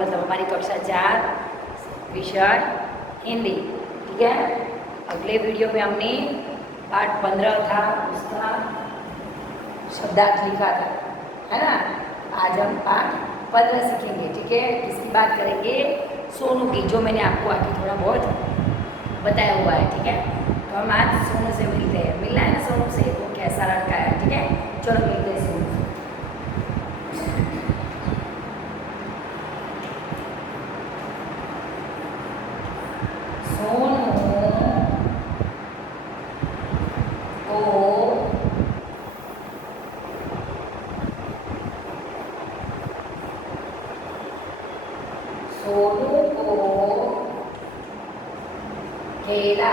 मतलब हमारी कक्षा 4 विषय हिंदी। ठीक है, अगले वीडियो में हमने पाठ 15 था, उसका शब्दार्थ लिखा था, है ना। आज हम पाठ 15 सीखेंगे। ठीक है, किसकी बात करेंगे? सोनू की, जो मैंने आपको आगे थोड़ा बहुत बताया हुआ है। ठीक है, तो हम आज सोनू से मिलते हैं। मिलना है ना सोनू से, वो कैसा लड़का है। ठीक है, चलो मिलते हैं सोनू से। सोनू को केला,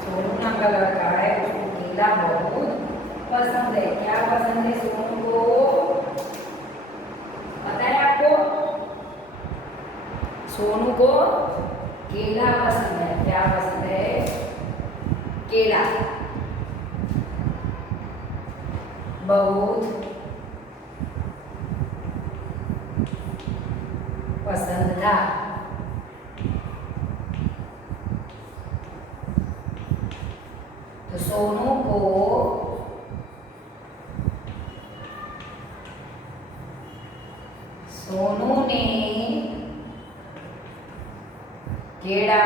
सोनू नाम का लड़का है, उसको केला बहुत पसंद है। क्या पसंद है सोनू को? पता है आपको? सोनू को केला पसंद है। क्या पसंद है? केला बहुत पसंद था। तो सोनू को सोनू ने केड़ा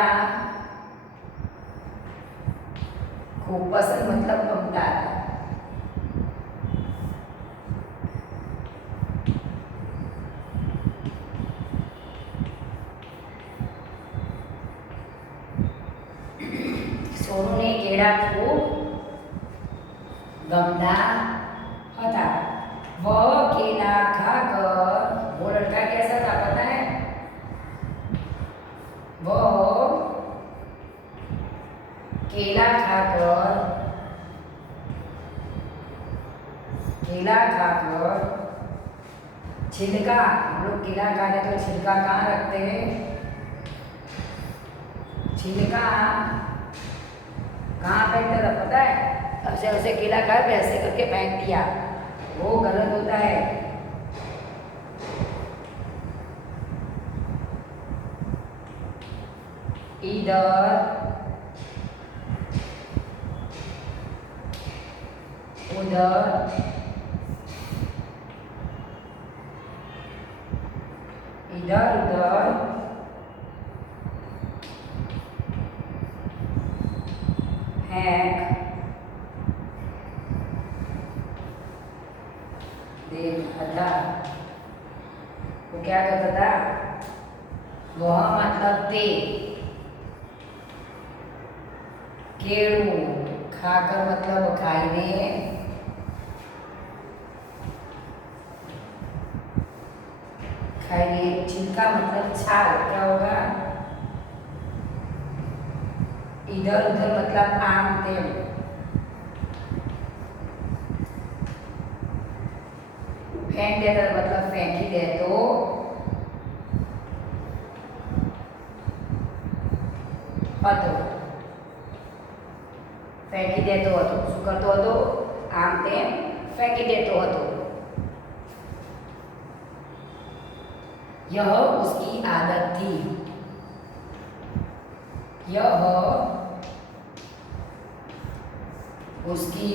खूब पसंद, मतलब गमता था। सोनू ने केड़ा खूब गमता था। वह केला खाकर, वो लड़का कैसा था पता है? वह केला खाकर छिलका, हम लोग केला खाते तो छिलका कहाँ रखते हैं? छिलका कहाँ फेंकते था पता है? ऐसे ऐसे केला खा के ऐसे करके फेंक दिया, वो गलत होता है। इधर उधर इधर उधर फेंक देता था। वो क्या करता था? वह मतलब ते केड़ू, खाकर मतलब खाईने, खाईने, छिलका मतलब छाल, क्या होगा? इधर उधर मतलब आम तेम, फेंक देता मतलब फेंकी दे तो હતો, ફેંકી દેતો હતો। શું કરતો હતો? આમ તેમ ફેંકી દેતો હતો। यह उसकी आदत थी। यह उसकी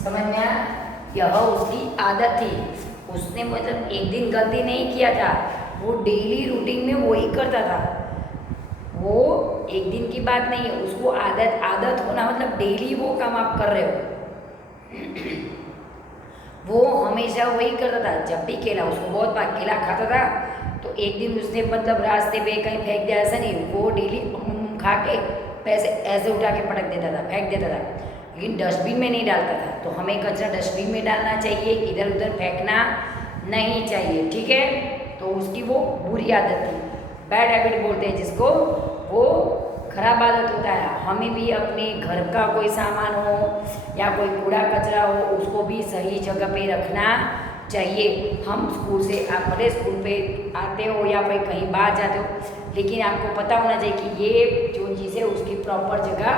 समझ में आया? यह उसकी आदत थी। उसने मतलब एक दिन गलती नहीं किया था, वो डेली रूटीन में वही करता था। वो एक दिन की बात नहीं है, उसको आदत होना मतलब डेली वो काम आप कर रहे हो। वो हमेशा वही करता था। जब भी केला, उसको बहुत बार केला खाता था, तो एक दिन उसने मतलब रास्ते पे कहीं फेंक दिया, ऐसा नहीं, वो डेली खा के पैसे ऐसे उठा के पटक देता था, फेंक देता था, लेकिन डस्टबिन में नहीं डालता था। तो हमें कचरा डस्टबिन में डालना चाहिए, इधर उधर फेंकना नहीं चाहिए। ठीक है, तो उसकी वो बुरी आदत थी, बैड हैबिट बोलते हैं जिसको, वो खराब आदत होता है। हमें भी अपने घर का कोई सामान हो या कोई कूड़ा कचरा हो, उसको भी सही जगह पे रखना चाहिए। हम स्कूल से, आप भले स्कूल पे आते हो या फिर कहीं बाहर जाते हो, लेकिन आपको पता होना चाहिए कि ये जो चीज़ है उसकी प्रॉपर जगह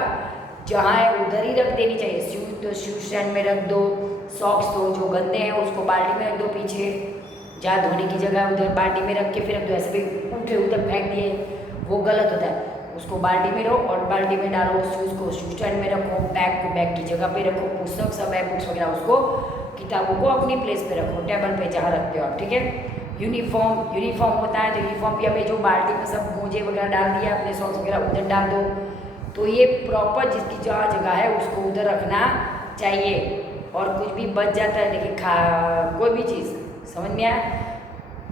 जहाँ है उधर ही रख देनी चाहिए। शूज तो शूज स्टैंड में रख दो, सॉक्स तो जो गंदे हैं उसको बाल्टी में रख दो पीछे, जहाँ धोने की जगह है उधर बाल्टी में रख के फिर रख दो। ऐसे भी उठे उधर फेंक दिए, वो गलत होता है। उसको बाल्टी में रखो और बाल्टी में डालो शूज़ को, शूज स्टैंड में रखो, बैग को बैग की जगह पे रखो, पुस्तक सब है बुक्स वगैरह उसको, किताबों को अपनी प्लेस पे रखो, टेबल पे जहाँ रखते हो आप, ठीक है। यूनिफॉर्म होता है तो यूनिफॉर्म भी हमें जो बाल्टी में सब मोजे वगैरह डाल दिया, अपने सॉक्स वगैरह उधर डाल दो। तो ये प्रॉपर जिसकी जहाँ जगह है उसको उधर रखना चाहिए। और कुछ भी बच जाता है, देखिए कोई भी चीज़ समझ में आया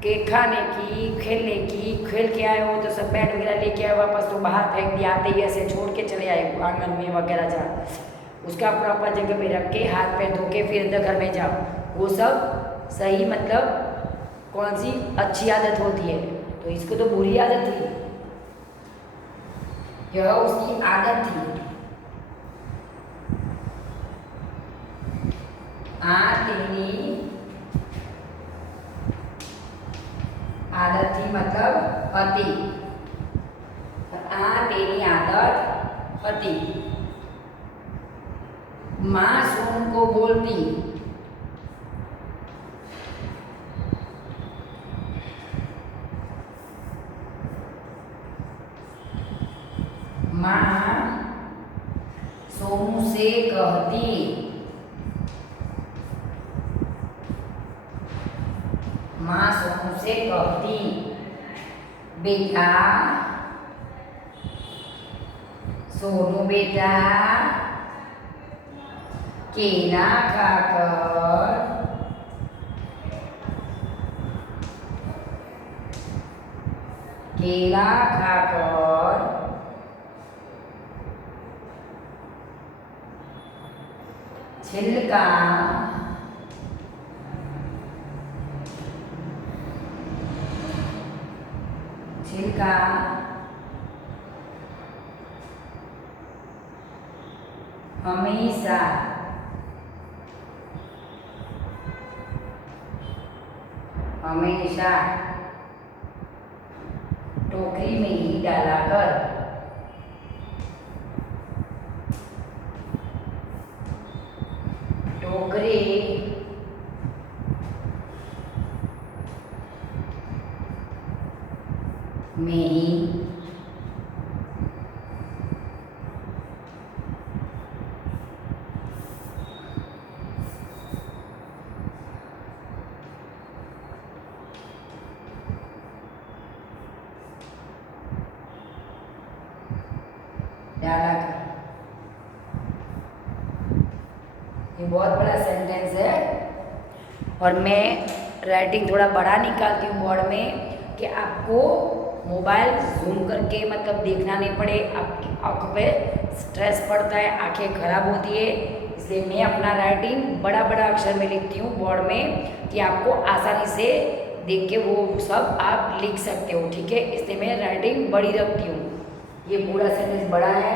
कि खाने की, खेलने की, खेल के आए हो तो सब बैट वगैरह लेके आए वापस तो बाहर फेंक दिया, आते ही ऐसे छोड़ के चले आए आंगन में वगैरह जहाँ, उसका प्रॉपर जगह पे रख के हाथ पैर धो के फिर अंदर घर में जाओ, वो सब सही मतलब कौन सी अच्छी आदत होती है। तो इसको तो बुरी आदत थी, यह उसकी आदत थी। तेरी आदत थी मतलब હતી, तेरी आदत હતી। माँ सोनू को बोलती, माँ सोनू से कहती, माँ सोनू से कहती, बेटा सोनू बेटा केला खाकर छिलका हमेशा टोकरी में ही डाला कर, टोकरी में ही डाला कर। ये बहुत बड़ा सेंटेंस है और मैं राइटिंग थोड़ा बड़ा निकालती हूँ बोर्ड में कि आपको मोबाइल जूम करके मतलब देखना नहीं पड़े, आपकी आँखों पे स्ट्रेस पड़ता है, आंखें खराब होती है, इसलिए मैं अपना राइटिंग बड़ा बड़ा अक्षर में लिखती हूँ बोर्ड में कि आपको आसानी से देख के वो सब आप लिख सकते हो, ठीक है। इसलिए मैं राइटिंग बड़ी रखती हूँ। ये पूरा सेंटेंस बड़ा है,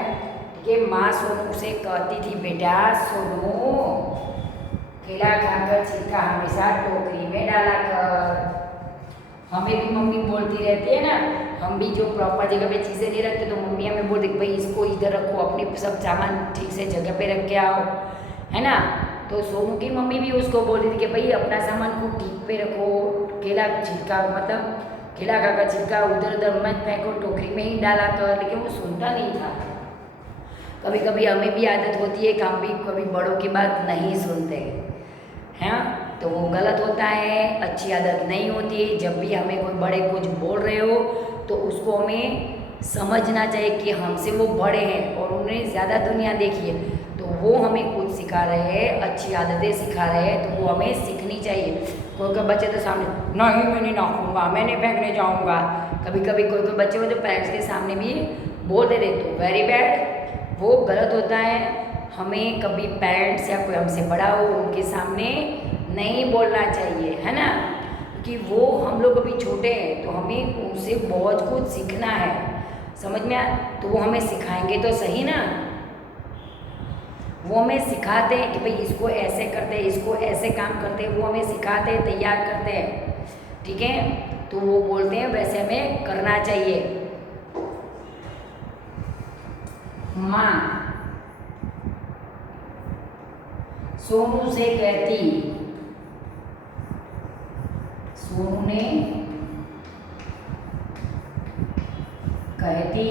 ठीक है। माँ सोनू से कहती थी, बेटा सोनू केला खाकर छिलका हमेशा टोकरी में डाला कर। हमें भी मम्मी बोलती रहती है ना, हम भी जो प्रॉपर जगह पे चीज़ें नहीं रखते तो मम्मी हमें बोलती भाई इसको इधर रखो, अपनी सब सामान ठीक से जगह पे रख के आओ, है ना। तो सोनू की मम्मी भी उसको बोलती थी कि भाई अपना सामान को ठीक पे रखो, केला छिलका मतलब केला खाकर छिलका उधर उधर मत फेंको, टोकरी में ही डाला कर, लेकिन वो सुनता नहीं था। कभी कभी हमें भी आदत होती है कि हम भी कभी बड़ों की बात नहीं सुनते हैं, तो वो गलत होता है, अच्छी आदत नहीं होती। जब भी हमें कोई बड़े कुछ बोल रहे हो तो उसको हमें समझना चाहिए कि हमसे वो बड़े हैं और उन्हें ज़्यादा दुनिया देखी है, तो वो हमें कुछ सिखा रहे हैं, अच्छी आदतें सिखा रहे हैं, तो वो हमें सीखनी चाहिए। कोई कोई बच्चे तो सामने नहीं मैं नहीं नाखूंगा, मैं नहीं फेंकने जाऊंगा, कभी कभी कोई कोई बच्चे हो जो पेरेंट्स के सामने भी बोल दे रहे, तो वेरी बैड, वो गलत होता है। हमें कभी पेरेंट्स या कोई हमसे बड़ा हो उनके सामने नहीं बोलना चाहिए, है ना, कि वो हम लोग अभी छोटे हैं तो हमें उनसे बहुत कुछ सीखना है, समझ में आया। तो वो हमें सिखाएंगे तो सही ना, वो हमें सिखाते हैं कि भाई इसको ऐसे करते हैं, इसको ऐसे काम करते हैं, वो हमें सिखाते हैं, तैयार करते हैं, ठीक है। तो वो बोलते हैं वैसे हमें करना चाहिए। माँ सोनू से कहती, सोनू ने कहती,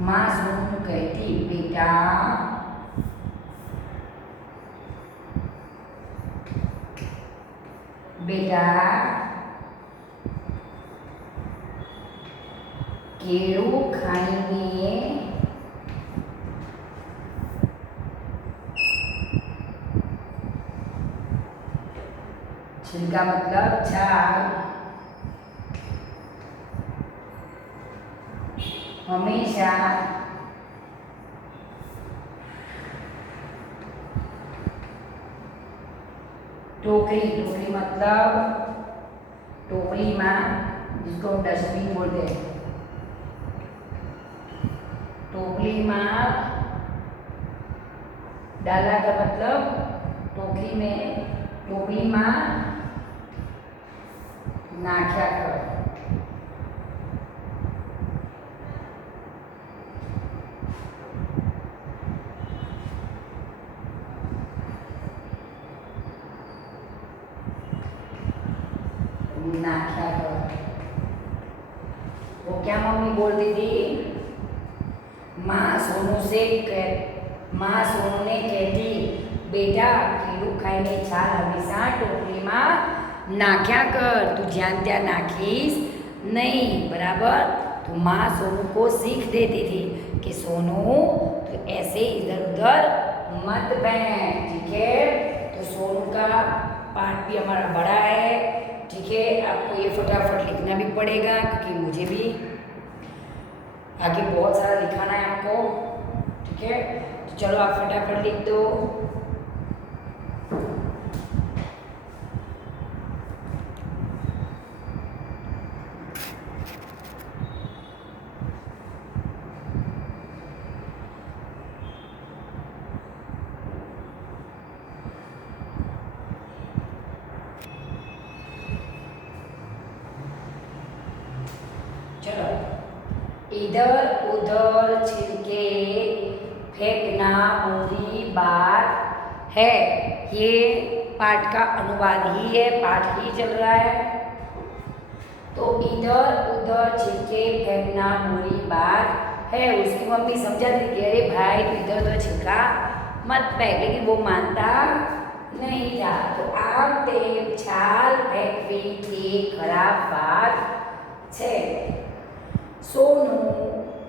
माँ सोनू कहती, बेटा बेटा केळू खाઈને छिलका मतलब छाल हमेशा टोकरी, टोकरी मतलब टोकरी में जिसको डस्टबिन बोलते हैं, टोकरी में डाला का मतलब टोकरी में नाख्या कर। नाख्या कर। वो क्या मम्मी बोलती थी, माँ सोनू ने कहती, बेटा केळू खाઈને छाल हमेशा टोकरीમાં નાખ્યા कर, तू જ્યાં ત્યાં નાખીશ नहीं, बराबर। तो माँ सोनू को सीख देती थी कि सोनू तो ऐसे इधर उधर मत बैठ, ठीक है। तो सोनू का पाठ भी हमारा बड़ा है, ठीक है। आपको ये फटाफट लिखना भी पड़ेगा क्योंकि मुझे भी आगे बहुत सारा लिखाना है आपको, ठीक है। तो चलो आप फटाफट लिख दो। चलो, इधर उधर छिलके फेंकना बुरी बात है। ये पाठ का अनुवाद ही है, पाठ ही चल रहा है। तो इधर उधर छिलके फेंकना बुरी बात है। उसकी मम्मी समझाती कि अरे भाई तू इधर उधर छिलका मत फेंक, लेकिन वो मानता नहीं था। तो आम तेम छाल फेंकवी की खराब बात है। सोनू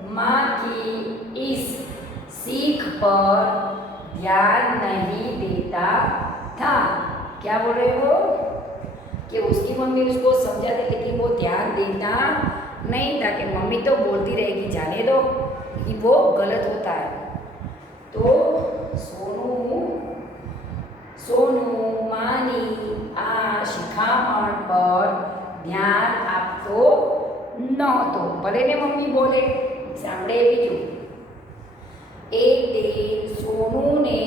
माँ की इस सीख पर ध्यान नहीं देता था। क्या बोल रहे हो कि उसकी मम्मी उसको समझाती लेकिन वो ध्यान देता नहीं था कि मम्मी तो बोलती रहेगी जाने दो, लेकिन वो गलत होता है। तो सोनू मानी आ शिखामण पर ध्यान आपको नहोतो, भले ने मम्मी बोले सांभळे बीजू। एक दिन सोनू ने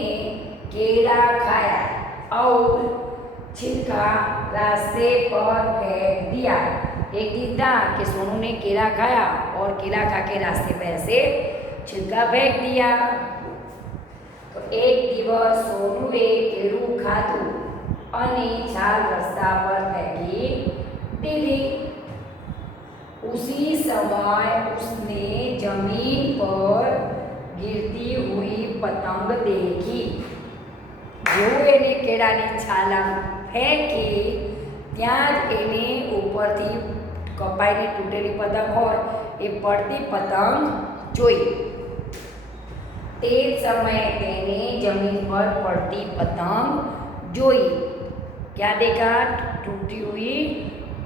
केला खाया और छिलका रास्ते पर फेंक दिया। एक दिन था कि सोनू ने केला खाया और केला खा के रास्ते पर ऐसे छिलका फेंक दिया। तो एक दिवस सोनूए केळું खाधું અને છાલ રસ્તા પર ફેંકી દીધી। उसी समय उसने जमीन पर गिरती हुई पतंग देखी। જેવું એને કેળાની છાલ ફેંકી ત્યાં જ એને ઉપરથી કપાઈને તૂટેલી પતંગ હોય એ પડતી પતંગ જોઈ। તે સમયે તેને જમીન પર પડતી પતંગ જોઈ। क्या देखा? टूटी हुई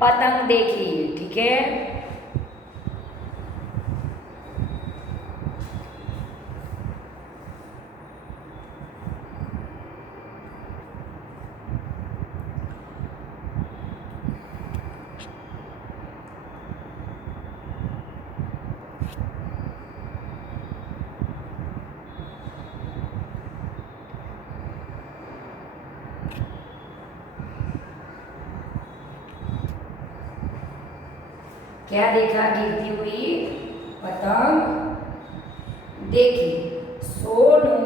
पतंग देखी, ठीक है। क्या देखा? गिरती हुई पतंग देखी सोनू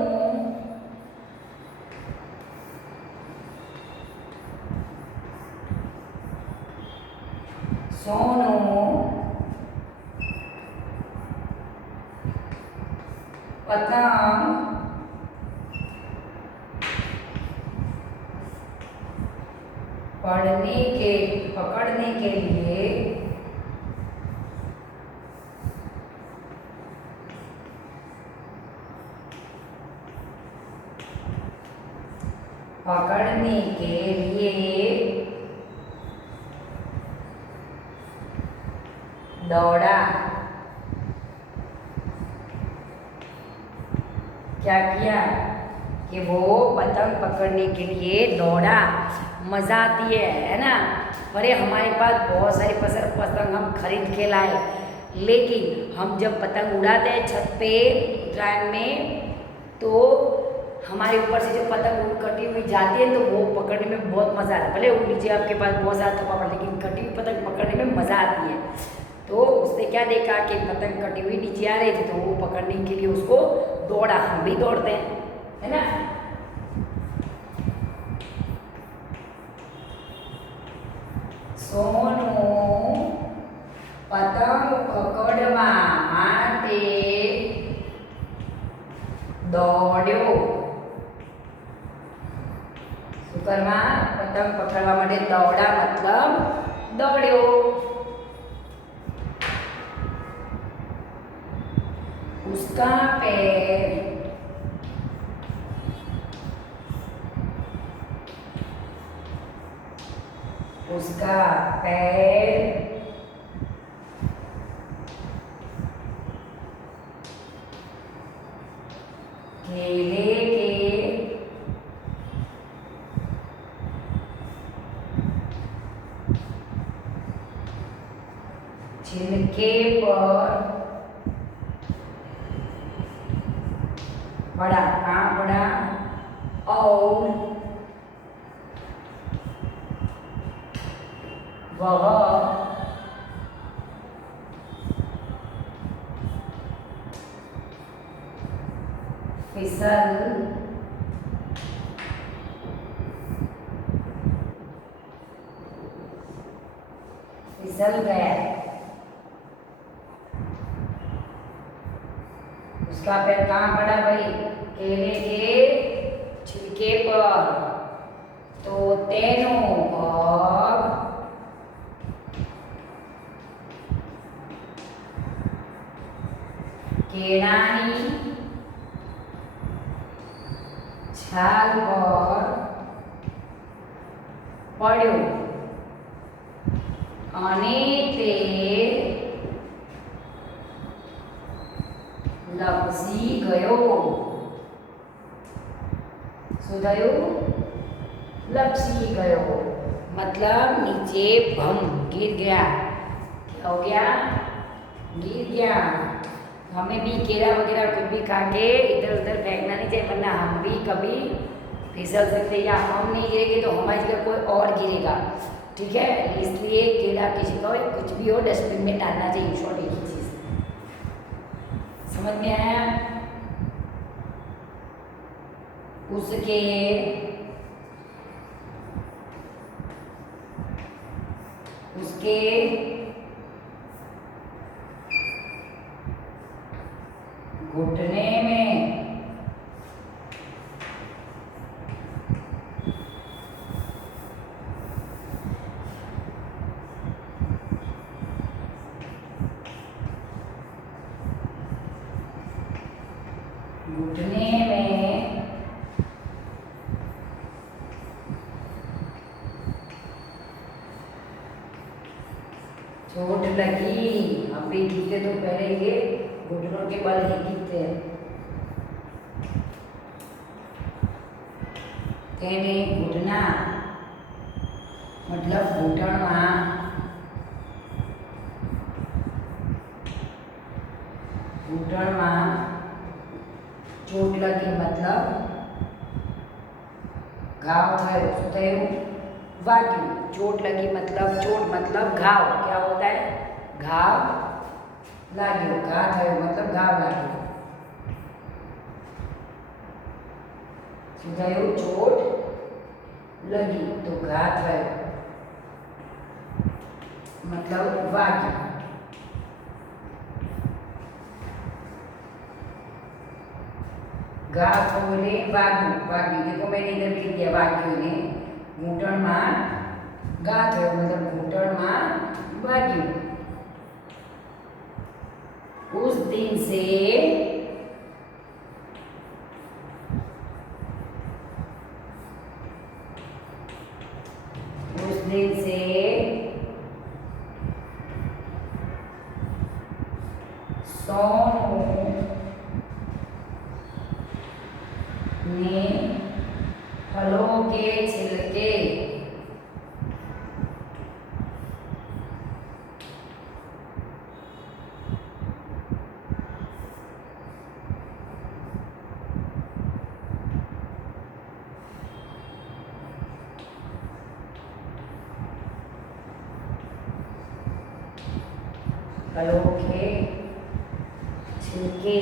सोनू पतंग पकड़ने के लिए दौड़ा। क्या किया कि वो पतंग पकड़ने के लिए दौड़ा। मज़ा आती है ना। अरे हमारे पास बहुत सारी पतंग हम खरीद के लाए, लेकिन हम जब पतंग उड़ाते हैं छत पे उत्तरायण में, तो हमारे ऊपर से जो पतंग कटी हुई जाती है तो वो पकड़ने में बहुत मज़ा आता है। भले वो नीचे आपके पास बहुत ज़्यादा थप्पा पड़े, लेकिन कटी हुई पतंग पकड़ने में मज़ा आती है। तो उसने क्या देखा कि पतंग कटी हुई नीचे आ रही थी, तो वो पकड़ने के लिए उसको दौड़ा। हम भी दौड़ते हैं, है ना। सोनू पतंग पकड़वा માટે દોડ્યો। શું કરવા? પતંગ પકડવા માટે દોડા મતલબ દોડ્યો। उसका पैर केले के छिलके पर पड़ा। कहाँ पड़ा? और वह फिसल गया। उसका पैर कहाँ पड़ा भाई? केले के छिलके पर। तो तेनो और केळानी छाल पर પડ્યો અને તે લપસી ગયો। શું થયું? લપસી ગયો मतलब नीचे भम गिर गया। क्या हो गया? गिर गया। हमें भी केला वगैरह कुछ भी खा के इधर उधर फेंकना नहीं चाहिए, वरना हम भी कभी फिसल सकते हैं, या हम नहीं गिरेंगे तो हमारी जगह कोई और गिरेगा। ठीक है, इसलिए केला किसी का कुछ भी हो डस्टबिन में डालना चाहिए। शॉर्ट एक ही चीज़ समझ में आया? उसके घुटने में चोट लगी। हम भी गिरते तो पहले ये घुटनों के बल ही गिरते हैं। તેને ઘૂંટના मतलब ઘૂંટણમાં चोट लगी मतलब घाव थयो। શું થયું? वाग्યું। चोट लगी मतलब घाव। क्या होता है? घाव लाग्यो। घा थयो मतलब घाव लाग्यो। શું થયું? ચોટ લગી તો ઘા થયો, मतलब વાગ્યું. ઘા થયો ને વાગ્યું. વાગ્યું देखो मैंने इधर लिख दिया वाग्યું ने घूंटણમાં ઘા થયો मतलब घूंटણમાં વાગ્યું. उस दिन से सोनू ने फलों के छिलके फलों के छिलके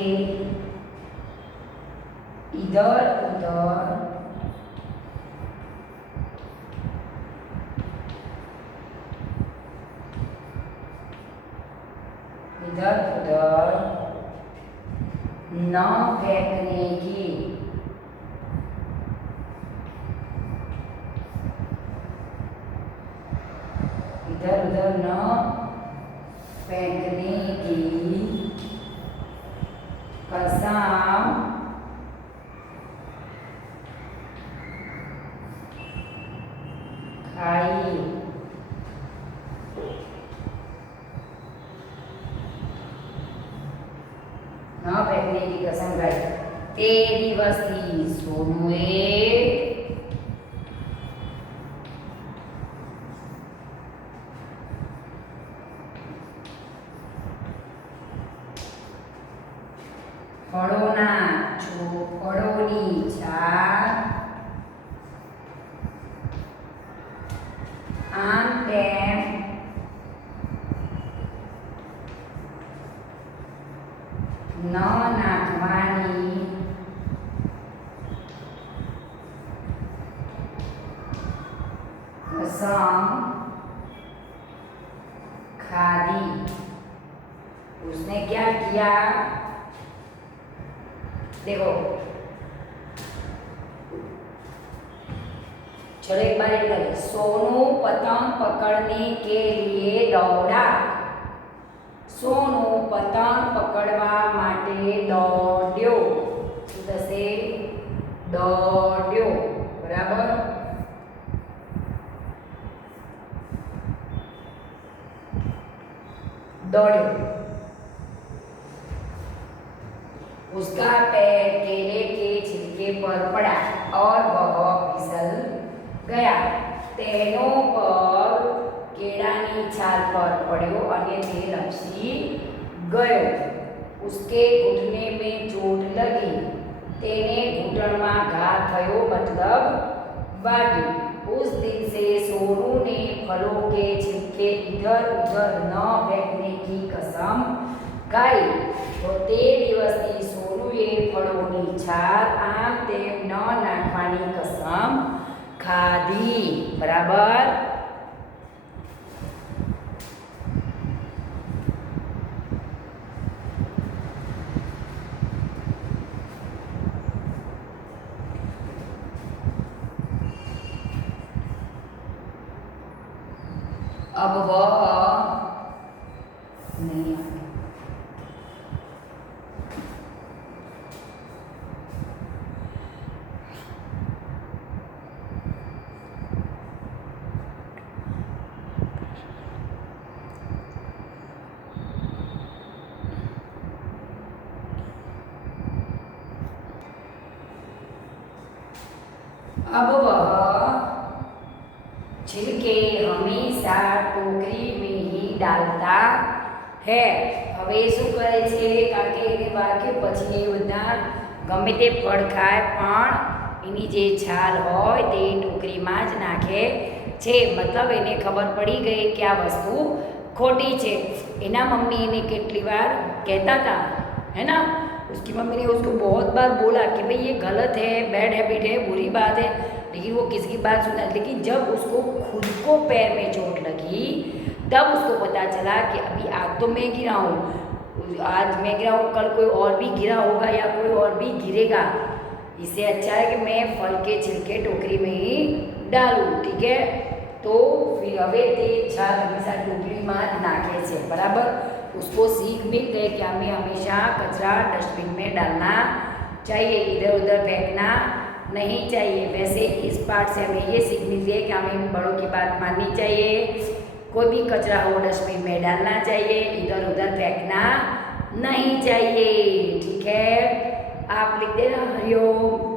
इधर उधर न फेंकने की इधर उधर न फेंकने की कसम खाई. न फेंकने की कसम खाई. તે દિવસથી સોનુએ ફળોની છાલ આમ તેમ ન નાખવાની कसम खादी. उसने क्या किया? देखो चलो एक बार करें. सोनू पतंग पकड़ने के लिए दौड़ा. सोनू पतंग पकड़वा माटे दौड्यो. શું થશે? દોડ્યો. બરાબર. दौड़े. उसका पैर केले के छिलके पर पड़ा और वह फिसल गया. तेनो पर केळानी छाल पर पड़्यो અને તે લપસી ગયો. उसके घुटने में चोट लगी. तेने घुटणમાં ઘા થયો मतलब વાગ્યું. उस दिन से सोनू ने फलों के छिलके इधर उधर न फेंकने की कसम खाई. तो તે દિવસથી સોનુએ ફળોની છાલ આમ તેમ ન નાખવાની કસમ ખાધી. બરાબર. अब वह नहीं आगे. अब वह छिलके हमेशा टोकरी में ही डालता है. હવે શું કરે છે? કારણ કે એને વાગ્યું પછી એ બધા ગમે તે ફળ ખાય પણ એની જે છાલ હોય તે ટોકરીમાં જ નાખે છે. મતલબ એને ખબર પડી ગઈ કે આ વસ્તુ ખોટી છે. એના મમ્મી એને કેટલી વાર કહેતા હતા હે ને उसकी मम्मी ने उसको बहुत बार बोला कि भाई ये गलत है, बैड हैबिट है, बुरी बात है, लेकिन वो किसी की बात सुना। लेकिन जब उसको खुद को पैर में चोट लगी तब उसको पता चला कि अभी आज तो मैं गिरा हूँ, आज मैं गिरा हूँ, कल कोई और भी गिरा होगा या कोई और भी गिरेगा। इससे अच्छा है कि मैं फल के छिलके टोकरी में ही डालूँ, ठीक है। तो फिर હવે તે છાલ હંમેશા ટોકરીમાં જ નાખે છે, બરાબર। उसको सीख मिल गई कि हमें हमेशा कचरा डस्टबिन में डालना चाहिए, इधर उधर फेंकना नहीं चाहिए। वैसे इस पार्ट से हमें ये सीख मिलती है कि हमें बड़ों की बात माननी चाहिए, कोई भी कचरा हो डस्टबिन में डालना चाहिए, इधर उधर फेंकना नहीं चाहिए, ठीक है। आप लिख देना हरिओम।